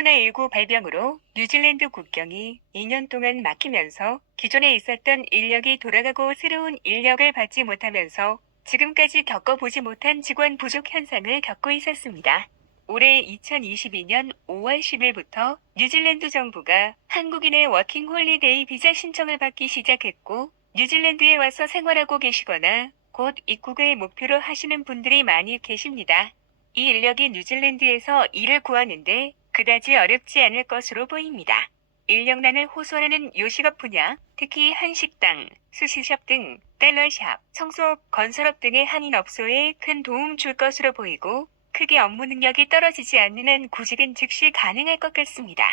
코로나19 발병으로 뉴질랜드 국경이 2년 동안 막히면서 기존에 있었던 인력이 돌아가고 새로운 인력을 받지 못하면서 지금까지 겪어보지 못한 직원 부족 현상을 겪고 있었습니다. 올해 2022년 5월 10일부터 뉴질랜드 정부가 한국인의 워킹 홀리데이 비자 신청을 받기 시작했고 뉴질랜드에 와서 생활하고 계시거나 곧 입국을 목표로 하시는 분들이 많이 계십니다. 이 인력이 뉴질랜드에서 일을 구하는데 그다지 어렵지 않을 것으로 보입니다. 인력난을 호소하는 요식업 분야, 특히 한식당, 수시숍 등 텔러샵, 청소업, 건설업 등의 한인업소에 큰 도움 줄 것으로 보이고 크게 업무 능력이 떨어지지 않는 한 구직은 즉시 가능할 것 같습니다.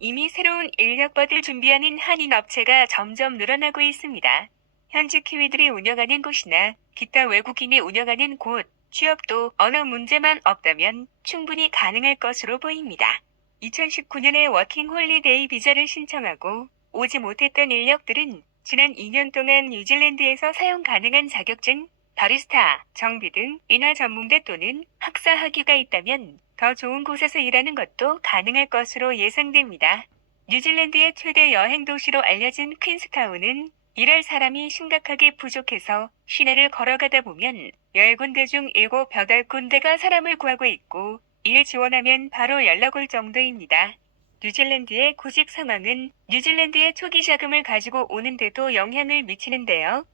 이미 새로운 인력받을 준비하는 한인 업체가 점점 늘어나고 있습니다. 현지 키위들이 운영하는 곳이나 기타 외국인이 운영하는 곳, 취업도 언어 문제만 없다면 충분히 가능할 것으로 보입니다. 2019년에 워킹 홀리데이 비자를 신청하고 오지 못했던 인력들은 지난 2년 동안 뉴질랜드에서 사용 가능한 자격증, 바리스타, 정비 등 인하 전문대 또는 학사 학위가 있다면 더 좋은 곳에서 일하는 것도 가능할 것으로 예상됩니다. 뉴질랜드의 최대 여행 도시로 알려진 퀸스타운은 일할 사람이 심각하게 부족해서 시내를 걸어가다 보면 10군데 중 7, 8군데가 사람을 구하고 있고 일 지원하면 바로 연락 올 정도입니다. 뉴질랜드의 구직 상황은 뉴질랜드의 초기 자금을 가지고 오는데도 영향을 미치는데요.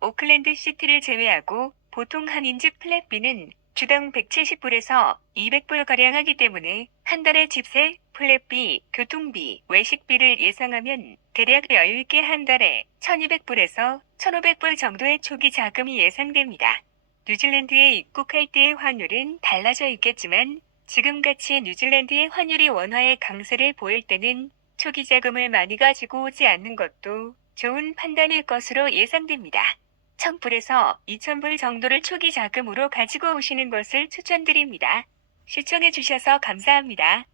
오클랜드 시티를 제외하고 보통 한인집 플랫비는 주당 170불에서 200불가량 하기 때문에 한 달에 집세, 플랫비, 교통비, 외식비를 예상하면 대략 여유있게 한 달에 1200불에서 1500불 정도의 초기 자금이 예상됩니다. 뉴질랜드에 입국할 때의 환율은 달라져 있겠지만 지금같이 뉴질랜드의 환율이 원화의 강세를 보일 때는 초기 자금을 많이 가지고 오지 않는 것도 좋은 판단일 것으로 예상됩니다. 1000불에서 2000불 정도를 초기 자금으로 가지고 오시는 것을 추천드립니다. 시청해주셔서 감사합니다.